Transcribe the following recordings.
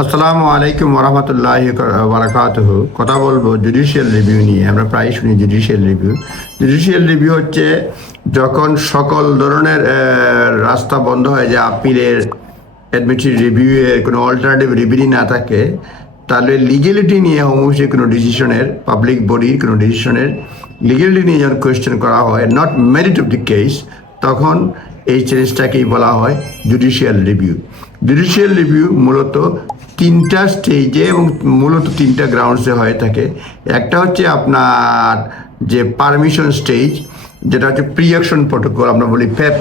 আসসালামু আলাইকুম ওরহামতুল্লাহ বারাকাতুহ কথা বলব জুডিশিয়াল রিভিউ নিয়ে। আমরা প্রায় শুনি জুডিশিয়াল রিভিউ জুডিশিয়াল রিভিউ হচ্ছে যখন সকল ধরনের রাস্তা বন্ধ হয়ে যায়, আপিলের অ্যাডমিনিস্ট্রেটিভ রিভিউয়ের কোনো অল্টারনেটিভ রিভিউ না থাকে, তাহলে লিগেলিটি নিয়ে হোমোসি কোনো ডিসিশনের পাবলিক বডির কোনো ডিসিশনের লিগেলিটি নিয়ে যখন কোয়েশ্চেন করা হয় not merit of the case তখন এই চেঞ্জটাকেই বলা হয় জুডিশিয়াল রিভিউ জুডিশিয়াল রিভিউ মূলত তিনটা স্টেজে এবং মূলত তিনটা গ্রাউন্ডসে হয়ে থাকে। একটা হচ্ছে আপনার যে পারমিশন স্টেজ যেটা হচ্ছে প্রি অ্যাকশন প্রোটোকল আমরা বলি ফেপ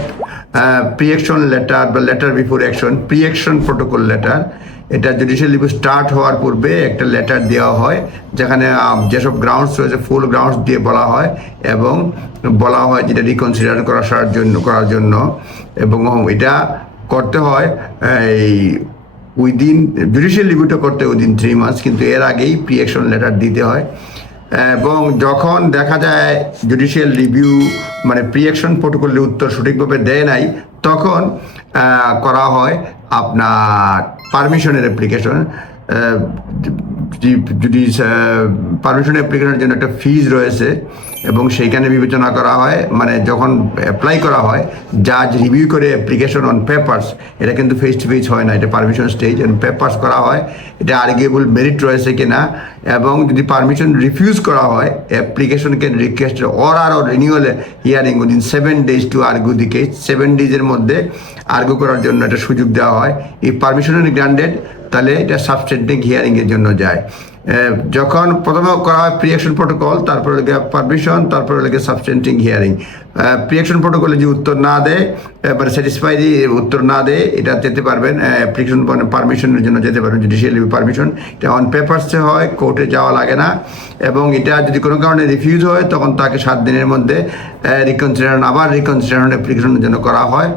প্রি অ্যাকশন লেটার বা letter before action pre action protocol letter এটা জুডিশিয়াল রিভিউ স্টার্ট হওয়ার পূর্বে একটা লেটার দেওয়া হয়, যেখানে যেসব গ্রাউন্ডস রয়েছে ফুল গ্রাউন্ডস দিয়ে বলা হয় এবং বলা হয় যেটা রিকনসিডার করার জন্য করার জন্য। এবং এটা করতে হয়, এই উইদিন জুডিশিয়াল রিভিউটা করতে উইদিন থ্রি মান্থস কিন্তু এর আগেই প্রি অ্যাকশন লেটার দিতে হয়। এবং যখন দেখা যায় জুডিশিয়াল রিভিউ মানে প্রি অ্যাকশন প্রোটোকলের উত্তর সঠিকভাবে দেয় নাই, তখন করা হয় আপনার পারমিশনের অ্যাপ্লিকেশন যদি পারমিশন অ্যাপ্লিকেশনের জন্য একটা ফিজ রয়েছে এবং সেইখানে বিবেচনা করা হয় মানে যখন অ্যাপ্লাই করা হয় জাজ রিভিউ করে অ্যাপ্লিকেশন অন পেপার্স এটা কিন্তু ফেস টু ফেস হয় না, এটা পারমিশন স্টেজ অন পেপার্স করা হয়, এটা আর্গিয়েবল মেরিট রয়েছে কিনা, এবং যদি পারমিশন রিফিউজ করা হয় application can request or R renewal hearing within seven days to argue the case seven ডেজের মধ্যে আর্গু করার জন্য একটা সুযোগ দেওয়া হয়, এই পারমিশন গ্রান্ডেড তাহলে এটা সাবস্টেন্টিং হিয়ারিংয়ের জন্য যায়। যখন প্রথমে করা হয় প্রিয়াকশন প্রোটোকল তারপরে লেগে পারমিশন তারপরে লেগে সাবস্টেন্টিং হিয়ারিং প্রিয়াকশন প্রোটোকলে যে উত্তর না দেয় মানে স্যাটিসফাই উত্তর না দেয়, এটা যেতে পারবেন অ্যাপ্লিকেশন পারমিশনের জন্য যেতে পারবেন জুডিশিয়াল পারমিশন এটা অন পেপারসে হয় কোর্টে যাওয়া লাগে না। এবং এটা যদি কোনো কারণে রিফিউজ হয়, তখন তাকে সাত দিনের মধ্যে রিকনসিডারেশন আবার রিকনসিডারেশন অ্যাপ্লিকেশনের জন্য করা হয়।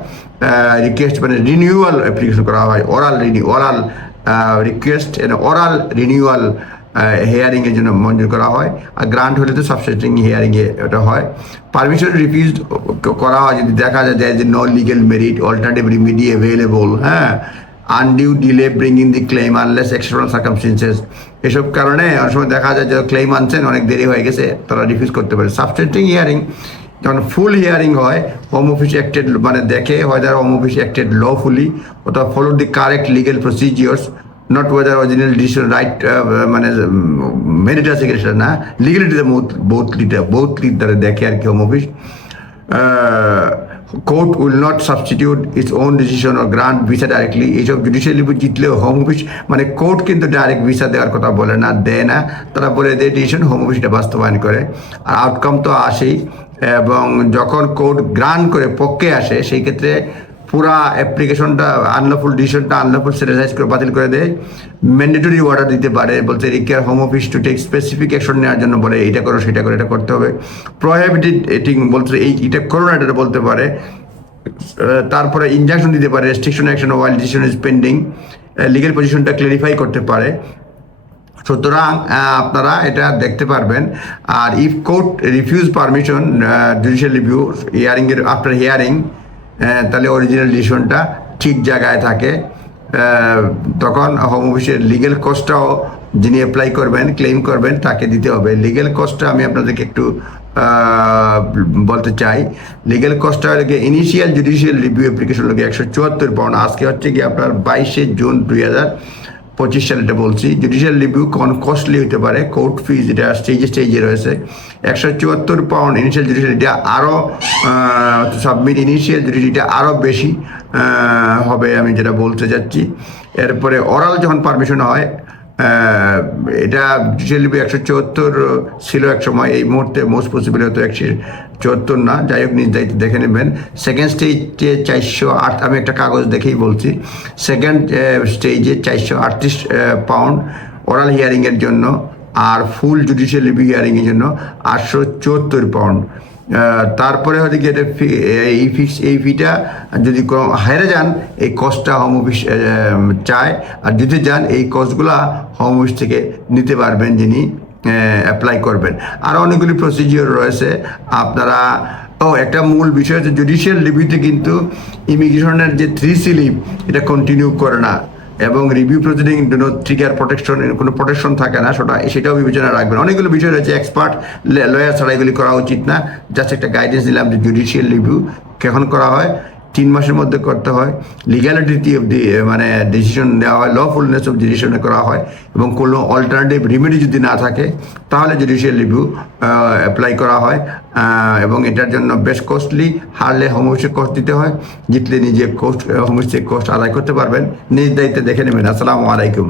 রিকোয়েস্ট মানে রিনিউয়াল অ্যাপ্লিকেশন করা হয় ওরাল রিনিউ ওরাল রিকোয়েস্ট এটা ওরাল রিনিউয়াল হেয়ারিং এর জন্য মঞ্জুর করা হয়। আর গ্রান্ট হলে তো সাবসেটিং হিয়ারিং এ ওটা হয়। পারমিশন রিফিউজ করা হয় যদি দেখা যায় যে no legal merit alternative remedy available হ্যাঁ? Undue delay bringing the claim unless external circumstances এসব কারণে অনেক সময় দেখা যায় যে ক্লেম আনছেন, অনেক দেরি হয়ে গেছে, তারা রিফিউজ করতে পারে। সাবস্টেন্টিং হিয়ারিং যখন ফুল হিয়ারিং হয় হোম অফিস অ্যাক্টেড মানে দেখে হয়তো হোম অফিস অ্যাক্টেড লফুলি অথবা follow the correct legal procedures not whether original decision right মানে মেরিট আছে সেটা না লিগেলিটিতে বোথলিটা বোথলি তারা দেখে আর কি home office court will not substitute its own decision or grant visa directly এইসব জুডিশিয়াল জিতলেও হোম অফিস মানে কোর্ট কিন্তু ডাইরেক্ট ভিসা দেওয়ার কথা বলে না, দেয় না, তারা বলে দেয় ডিসিশন হোম অফিসটা বাস্তবায়ন করে, আর আউটকাম তো আসেই। এবং যখন কোর্ট গ্রান্ট করে পক্ষে আসে, সেই ক্ষেত্রে পুরা অ্যাপ্লিকেশনটা আনলফুল ডিসিশনটা আনলফুল সেটেলাইজ করে বাতিল করে দেয়। ম্যান্ডেটরি অর্ডার দিতে পারে, বলতে require home office to take specific action নেওয়ার জন্য বলে এটা করো, সেটা করো, এটা করতে হবে। প্রহিবিটেড এটিং বলতে এই, এটা করো না এটা বলতে পারে। তারপরে ইনজাকশন দিতে পারে restriction action while decision is pending legal পজিশনটা ক্লিয়ারিফাই করতে পারে। সুতরাং আপনারা এটা দেখতে পারবেন। আর if court refuse permission judicial review hearing এর আফটার হিয়ারিং তাহলে অরিজিনাল ডিসিশনটা ঠিক জায়গায় থাকে। তখন হোম অফিসের লিগেল কস্টটাও যিনি অ্যাপ্লাই করবেন ক্লেম করবেন, তাকে দিতে হবে। লিগেল কস্টটা আমি আপনাদেরকে একটু বলতে চাই। লিগেল কস্টটা হলে ইনিশিয়াল জুডিশিয়াল রিভিউ অ্যাপ্লিকেশন লোকে একশো চুয়াত্তর পাউন্ড আজকে হচ্ছে কি আপনার বাইশে জুন দুই হাজার পঁচিশ সালে এটা বলছি। জুডিশিয়াল রিভিউ কখন কস্টলি হতে পারে কোর্ট ফি যেটা স্টেজে স্টেজে রয়েছে। একশো চুয়াত্তর পাউন্ড ইনিশিয়াল জুডিশিয়াল এটা আরও সাবমিট ইনিশিয়াল জুডিশিয়ালিটা আরও বেশি হবে আমি যেটা বলতে চাচ্ছি। এরপরে অরাল যখন পারমিশন হয় এটা জুডিশিয়াল একশো চুয়াত্তর ছিল এক সময়, এই মুহূর্তে মোস্ট পসিবল হতো একশো চুয়াত্তর না, যাই হোক, নিজ দায়িত্ব দেখে নেবেন। সেকেন্ড স্টেজে চারশো আট, আমি একটা কাগজ দেখেই বলছি। সেকেন্ড স্টেজে চারশো আটত্রিশ পাউন্ড ওরাল হিয়ারিংয়ের জন্য আর ফুল জুডিশিয়াল রিভিউ হিয়ারিংয়ের জন্য আটশো চুয়াত্তর পাউন্ড তারপরে হয়তো কি এটা এই ফিক্স এই ফিটা যদি হাইরে যান, এই কস্টটা হোম অফিস চায়। আর যদি যান, এই কস্টগুলা হোম অফিস থেকে নিতে পারবেন যিনি অ্যাপ্লাই করবেন। আর অনেকগুলি প্রসিজিওর রয়েছে। আপনারা, ও, একটা মূল বিষয় হচ্ছে জুডিশিয়াল রিভিউতে কিন্তু ইমিগ্রেশনের যে থ্রি স্লিপ এটা কন্টিনিউ করে না। এবং রিভিউ প্রসিডিং ট্রিগার প্রোটেকশন কোনো প্রোটেকশন থাকে না, সেটা সেটাও বিবেচনা রাখবেন। অনেকগুলো বিষয় রয়েছে এক্সপার্ট লয়ার ছাড়া এগুলি করা উচিত না। জাস্ট একটা গাইডেন্স দিলাম যে জুডিশিয়াল রিভিউ কখন করা হয়। তিন মাসের মধ্যে করতে হয়। লিগ্যালিটি অফ দি মানে ডিসিশন নেওয়া হয় লফুলনেস অফ ডিসিশনে করা হয় এবং কোনো অল্টারনেটিভ রিমেডি যদি না থাকে, তাহলে জুডিশিয়াল রিভিউ অ্যাপ্লাই করা হয় এবং এটার জন্য বেশ কস্টলি হারলে হোম অফিসে কস্ট দিতে হয়। জিতলে নিজে কোস্ট হোম কস্ট কোস্ট আদায় করতে পারবেন। নিজ দায়িত্বে দেখে নেবেন। আসসালামু আলাইকুম।